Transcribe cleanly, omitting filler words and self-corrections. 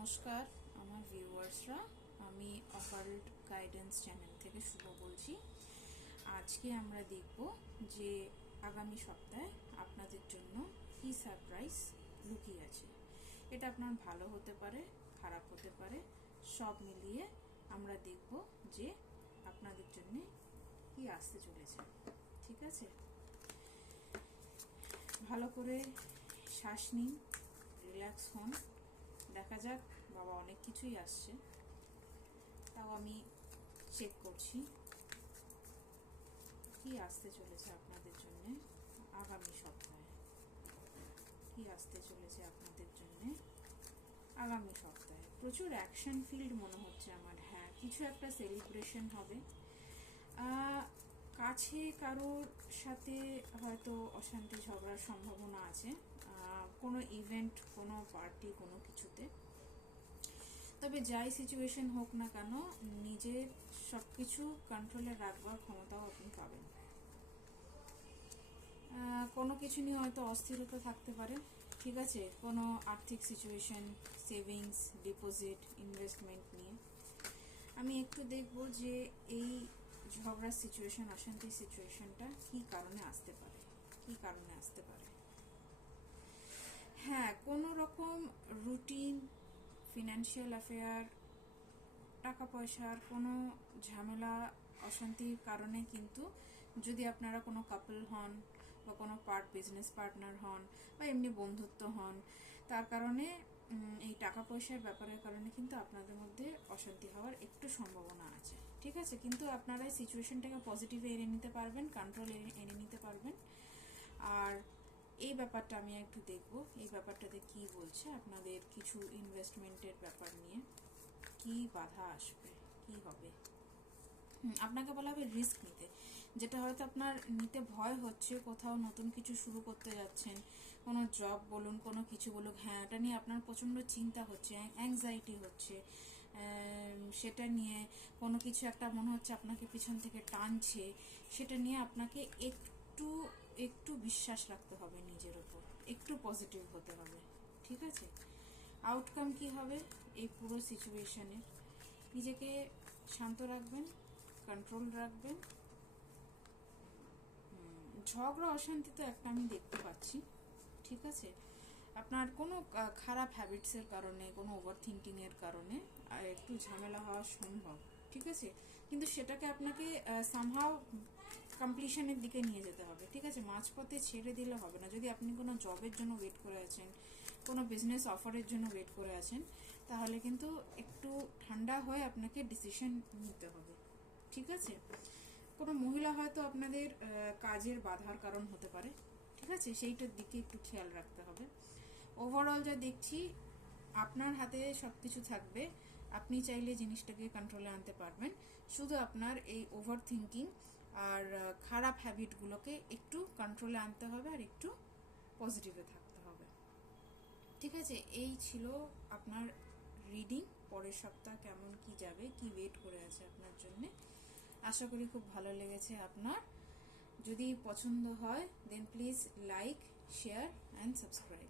নমস্কার আমার ভিউয়ার্সরা, আমি অকাল্ট গাইডেন্স চ্যানেল থেকে শুভ বলছি। আজকে আমরা দেখব যে আগামী সপ্তাহে আপনাদের জন্য কি সারপ্রাইজ লুকিয়ে আছে। এটা আপনার ভালো হতে পারে, খারাপ হতে পারে, সব মিলিয়ে আমরা দেখব যে আপনাদের জন্য কি আসতে চলেছে। ঠিক আছে, ভালো করে শ্বাস নিন, রিল্যাক্স হন। দেখা যাক, বাবা অনেক কিছুই আসছে, তাও আমি চেক করছি কি আসতে চলেছে আপনাদের জন্য আগামী সপ্তাহে। কি আসতে চলেছে আপনাদের জন্য আগামী সপ্তাহে? প্রচুর অ্যাকশন ফিল্ড মনে হচ্ছে আমার। হ্যাঁ, কিছু একটা সেলিব্রেশন হবে। কাছে কারোর সাথে হয়তো অশান্তি ঝগড়ার সম্ভাবনা আছে, কোনো ইভেন্ট, কোনো পার্টি, কোনো কিছুতে। তবে যাই সিচুয়েশন হোক না কেন, নিজের সবকিছু কন্ট্রোলে রাখবার ক্ষমতাও আপনি পাবেন। কোনো কিছু নিয়ে হয়তো অস্থিরতা থাকতে পারে, ঠিক আছে, কোনো আর্থিক সিচুয়েশন, সেভিংস, ডিপোজিট, ইনভেস্টমেন্ট নিয়ে আমি একটু দেখব যে এই ঝগড়ার সিচুয়েশন, অশান্তির সিচুয়েশনটা কি কারণে আসতে পারে, কি কারণে আসতে পারে। হ্যাঁ, কোনো রকম রুটিন, ফিনান্সিয়াল অ্যাফেয়ার, টাকা পয়সার কোনো ঝামেলা, অশান্তির কারণে কিন্তু, যদি আপনারা কোনো কাপল হন বা কোনো বিজনেস পার্টনার হন বা এমনি বন্ধুত্ব হন, তার কারণে এই টাকা পয়সার ব্যাপারের কারণে কিন্তু আপনাদের মধ্যে অশান্তি হওয়ার একটু সম্ভাবনা আছে। ঠিক আছে, কিন্তু আপনারা এই সিচুয়েশনটাকে পজিটিভে এনে নিতে পারবেন, কন্ট্রোল এনে নিতে পারবেন। আর এই ব্যাপারটা আমি একটু দেখব, এই ব্যাপারটাতে কি বলছে আপনাদের কিছু ইনভেস্টমেন্টের ব্যাপার নিয়ে। কি বাধা আসবে, কি হবে। আপনাকে বলা হবে রিস্ক নিতে, যেটা হয়তো আপনার নিতে ভয় হচ্ছে। কোথাও নতুন কিছু শুরু করতে যাচ্ছেন, কোনো জব বলুন, কোনো কিছু বলুক, হ্যাঁ, এটা নিয়ে আপনার প্রচণ্ড চিন্তা হচ্ছে, অ্যাংজাইটি হচ্ছে, সেটা নিয়ে কোনো কিছু একটা মনে হচ্ছে আপনাকে পিছন থেকে টানছে, সেটা নিয়ে আপনাকে একটু একটু বিশ্বাস রাখতে হবে নিজের ওপর, একটু পজিটিভ হতে হবে। ঠিক আছে, আউটকাম কি হবে এই পুরো সিচুয়েশনের? নিজেকে শান্ত রাখবেন, কন্ট্রোল রাখবেন। ঝগড়া অশান্তি তো একটা আমি দেখতে পাচ্ছি। ঠিক আছে, আপনার কোনো খারাপ হ্যাবিটসের কারণে, কোনো ওভার থিঙ্কিং এর কারণে একটু ঝামেলা হওয়া সম্ভব। ঠিক আছে, কিন্তু সেটাকে আপনাকে সামহাও কমপ্লিশনের দিকে নিয়ে যেতে হবে। ঠিক আছে, মাঝপথে ছেড়ে দিলে হবে না। যদি আপনি কোনো জবের জন্য ওয়েট করে আছেন, কোনো বিজনেস অফারের জন্য ওয়েট করে আছেন, তাহলে কিন্তু একটু ঠান্ডা হয়ে আপনাকে ডিসিশন নিতে হবে। ঠিক আছে, কোনো মহিলা হয়তো আপনাদের কাজের বাধার কারণ হতে পারে। ঠিক আছে, সেইটার দিকে একটু খেয়াল রাখতে হবে। ওভারঅল যা দেখছি, আপনার হাতে সবকিছু থাকবে, আপনি চাইলে জিনিসটাকে কন্ট্রোলে আনতে পারবেন। শুধু আপনার এই ওভার থিঙ্কিং আর খারাপ হ্যাবিটগুলোকে একটু কন্ট্রোলে আনতে হবে আর একটু পজিটিভে থাকতে হবে। ঠিক আছে, এই ছিল আপনার রিডিং। পরের সপ্তাহ কেমন কি যাবে, কি ওয়েট করে আছে আপনার জন্য। আশা করি খুব ভালো লেগেছে আপনার। যদি পছন্দ হয়, then please like, share and subscribe.